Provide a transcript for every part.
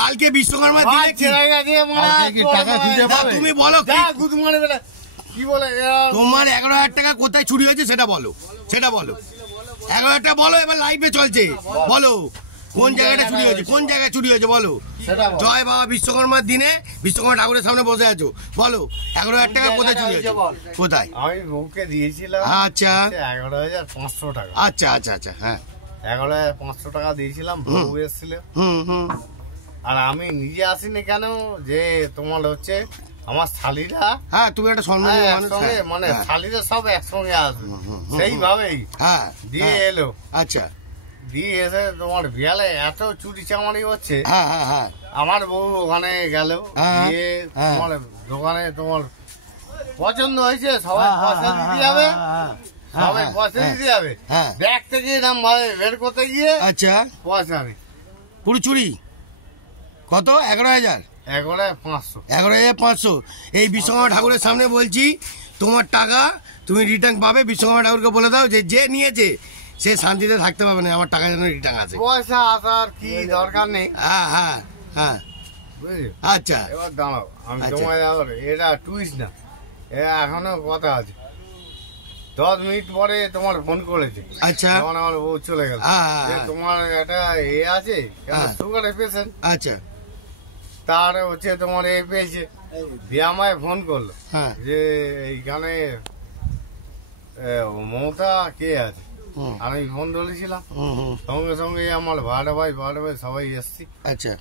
কালকে বিশ্বকর্মা দিনে তুমি বলো কি বলে তোমার 11,000 টাকা কোথায় চুরি হয়েছে সেটা বলো, সেটা বলো। 11,000 টাকা বলো, এবার লাইভে চলছে, বলো কোন জায়গাটা চুরি হয়েছে, কোন জায়গায় চুরি হয়েছে বলো। জয় বাবা বিশ্বকর্মার দিনে বিশ্বকর্মা ঠাকুরের সামনে বসে আছো, বলো 11,000 টাকা কোথায় চুরি হয়েছে, কোথায়? আমি বউকে দিয়েছিলাম আচ্ছা 11,500 টাকা। আচ্ছা আচ্ছা আচ্ছা, হ্যাঁ 11,500 টাকা দিয়েছিলাম, বউ এসেছিল। আর আমি নিজে আসিনি কেন, যে তোমার হচ্ছে আমার শালিরা, হ্যাঁ তুমি একটা সম্মানীয় মানুষ, মানে শালিরা সব একসঙ্গে আসবে সেইভাবেই দিয়ে এলো। আচ্ছা দিয়ে এসে তোমার বিয়ালে এত চুরি চামারি হচ্ছে, আমার বউ ওখানে গেল, দিয়ে তোমার দোকানে তোমার পছন্দ হয়েছে, সবাই পয়সা দিতে যাবে, সবাই পয়সা দিতে যাবে, ব্যাগ থেকে এরকম ভাবে বের করতে গিয়ে আচ্ছা পয়সা নেই, পুরো চুরি। কত? 11,000? 11,500। 11,500। এই বিশ্বকর্মা ঠাকুরের সামনে বলছি, তোমার টাকা তুমি রিটার্ন পাবে। বিশ্বকর্মা ঠাকুরকে বলে দাও যে যে নিয়েছে সে শান্তিতে থাকতে পারবে না, আমার টাকা যেন রিটার্ন আছে। পয়সা আসার কি দরকার নেই। হ্যাঁ হ্যাঁ হ্যাঁ, আচ্ছা এবার দাঁড়াও, আমি তোমায় এটা টুইস্ট না, এখনো কথা আছে। 10 মিনিট পরে তোমার ফোন করেছে, আচ্ছা তখন আমার বউ চলে গেল, তোমার একটা আছে সুগারের পেশেন্ট, আচ্ছা তার হচ্ছে তোমার পেয়েছে, দিয়ে আমায় ফোন করলো যে এইখানে মমতা কে আছে। আমি ফোন ধরেছিলাম, সঙ্গে সঙ্গে আমার ভাড়া ভাই সবাই এসছি। আচ্ছা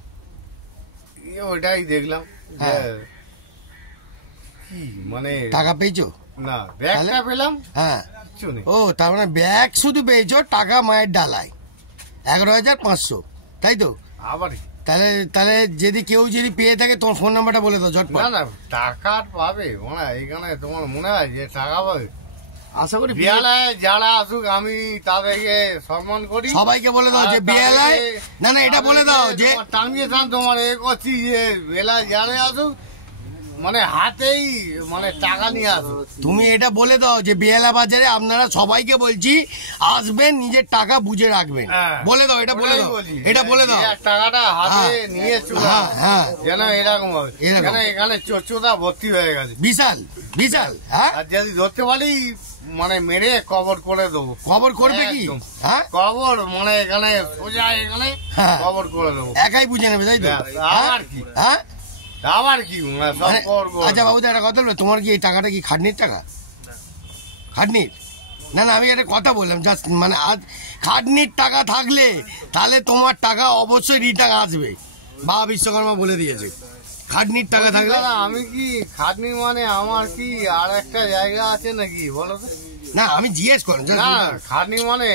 ওইটাই দেখলাম কি মানে টাকা পেয়েছো না, ব্যাগটা পেলাম। হ্যাঁ ও, তার মানে ব্যাগ শুধু পেয়েছো, টাকা মায়ের ডালায় 11,500, তাই তো? আবার তাহলে যদি কেউ যদি পেয়ে থাকে তোমার ফোন নাম্বারটা বলে দাও ঝটপট। না টাকা পাবে মনে হয়, এখানে তোমার মনে হয় যে টাকা পাবে? আশা করি বিয়ালায় যারা আসুক আমি তাদেরকে সম্মান করি, সবাইকে বলে দাও যে বিয়ালায়, না এটা বলে দাও যে টাঙ্গিয়ে তোমার এ করছি যে বেলায় যারা আসুক মানে হাতেই মানে টাকা নিয়ে আসো। তুমি এটা বলে দাও যে বেহালা বাজারে আপনারা সবাইকে বলছি আসবেন, নিজের টাকা বুঝে রাখবেন, বলে দাও, এটা বলে দাও, এটা বলে দাও। টাকাটা হাতে নিয়ে চলে যেন এরকম হবে, এখানে চোরচোদা ভর্তি হয়ে গেছে বিশাল বিশাল। হ্যাঁ, আর যদি ধরতে পারি মানে মেরে কবর করে দেবো। কবর করবে কি? হ্যাঁ কবর মানে এখানে সোজা এখানে কবর করে দেবো, একাই বুঝে নেবে, তাই তো? আর কি? হ্যাঁ আবার কি? আচ্ছা বাবু একটা কথা বলবো, তোমার কি এই টাকাটা কি খাটনির টাকা? খাটনির? না আমি একটা কথা বললাম জাস্ট, মানে আজ খাটনির টাকা থাকলে তাহলে তোমার টাকা অবশ্যই রিটার্ন আসবে, বাবা বিশ্বকর্মা বলে দিয়েছে। খাটনির টাকা থাকলে আমি কি খাটনি মানে আমার কি আর একটা জায়গা আছে নাকি বলো তো? না আমি জিজ্ঞেস করলাম, না খাটনি মানে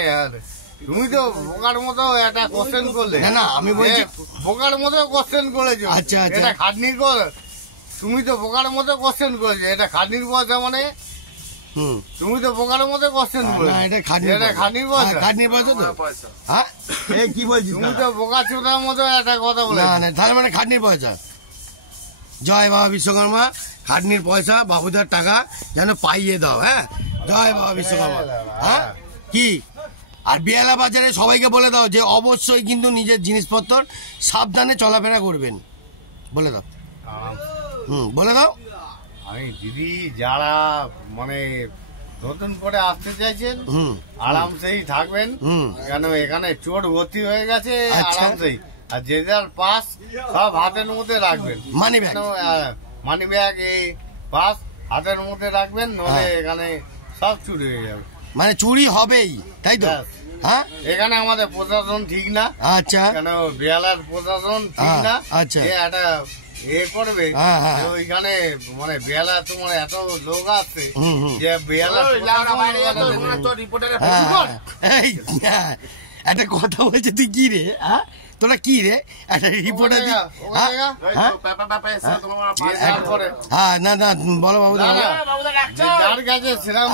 তুমি তো বোকার মতো একটা কোশ্চেন করলে। না আমি বলছি বোকার মতো কোশ্চেন করেছো। আচ্ছা আচ্ছা, এটা খাটনির তুমি তো বোকার মতো কোশ্চেন করেছো, এটা খাটনির পয়সা মানে তুমি তো বোকার মতো কোশ্চেন করেছো, এটা খাটনির পয়সা। খাটনির পয়সা তো? হ্যাঁ কি বলছিস? তুমি তো বোকা চোদার মতো একটা কথা বলে। না তার মানে খাটনির পয়সা। জয় বাবা বিশ্বকর্মা, খাটনির পয়সা বাবুদার টাকা যেন পাইয়ে দাও। হ্যাঁ জয় বাবা বিশ্বকর্মা। হ্যাঁ কি? আর বেহালা বাজারে সবাইকে বলে দাও যে অবশ্যই কিন্তু নিজের জিনিসপত্র সাবধানে চলাফেরা করবেন, বলে দাও। বলে দাও। আমি দিদি যারা মানে নতুন করে আসতে চাইছেন আরামসেই থাকবেন, কেন এখানে চোর ভর্তি হয়ে গেছে, আরামসেই। আর যে যার পাস সব হাতের মধ্যে রাখবেন, মানি ব্যাগ এই পাস হাতের মধ্যে রাখবেন, নইলে এখানে সব চুরি হয়ে যাবে। মানে চুরি হবেই, তাই তো? হ্যাঁ এখানে আমাদের প্রশাসন ঠিক না। আচ্ছা, কেন বেহালার প্রশাসন ঠিক না। আচ্ছা, একটা করবে ওইখানে মানে বেহালা তোমার এত লোক আছে যে বেহালা একটা কথা বলছে, তুই কি রে? হ্যাঁ তোরা কি রে একটা রিপোর্টার? হ্যাঁ না বলো বাবু।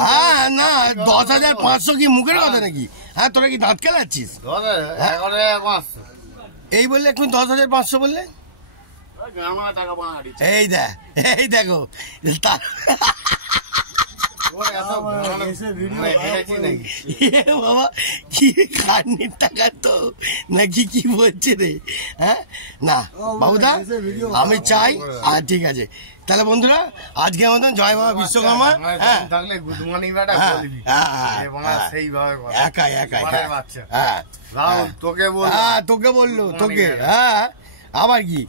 হ্যাঁ না 10,500 কি মুখের কথা নাকি? হ্যাঁ তোরা কি দাঁত খেলাচ্ছিস? এই বললে এখন 10,500 বললে? এই দেখো বাবা কি খাটনির টাকা তো নাকি কি বলছে রে? হ্যাঁ না বাবুদা আমি চাই। আর ঠিক আছে তাহলে বন্ধুরা আজকে আমাদের জয় বাবা বিশ্বকর্মা। হ্যাঁ একাই একাই হ্যাঁ তোকে বললো তোকে। হ্যাঁ আবার কি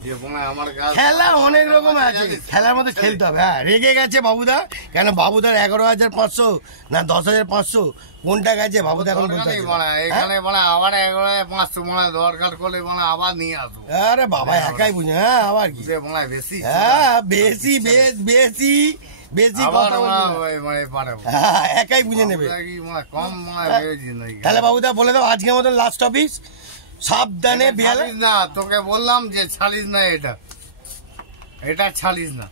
খেলা অনেক রকম আছে, খেলার মধ্যে খেলতে হবে। হ্যাঁ রেগে গেছে বাবুদা, কেন বাবুদার 11,500 না 10,500 কোনটা গেছে বাবুদা এখন বলতে এখানে আবার 11,500 দরকার করলে আবার নিয়ে আসবো। আরে বাবা একাই বুঝে। হ্যাঁ আবার কি বেশি? হ্যাঁ বেশি বেশি বেশি একাই বুঝে নেবে। কম তাহলে বাবুদা বলে দাও আজকের মতো লাস্ট অফিস সাবধানে ছাড়িস না, তোকে বললাম যে ছাড়িস না, এটা ছাড়িস না।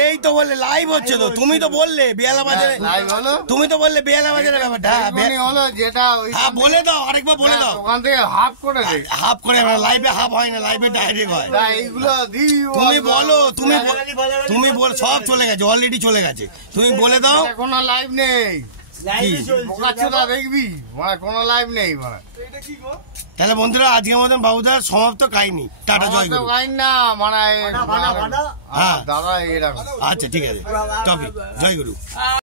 এই তো বললে লাইভ হচ্ছে তো, তুমি তো বললে বেলা বাজারে, তুমি তো বললে বেলা বাজারে ব্যাপারটা হলো যেটা। হ্যাঁ বলে দাও আরেকবার বলে দাও। ওখান থেকে হাফ করে দে। হাফ করে লাইভে হাফ হয় না, লাইভে ডাইরেক্ট হয়। এইগুলো তুমি বলো, তুমি বল সব চলে গেছে, অলরেডি চলে গেছে, তুমি বলে দাও। কোনো লাইভ নেই, দেখবি কোনো লাইভ নেই। তাহলে বন্ধুরা আজকের মতন বাবুদার সমাপ্ত কাহিনী। টাটা জয় গুরু। না দাদা এরকম। আচ্ছা ঠিক আছে, টপিক জয় গুরু।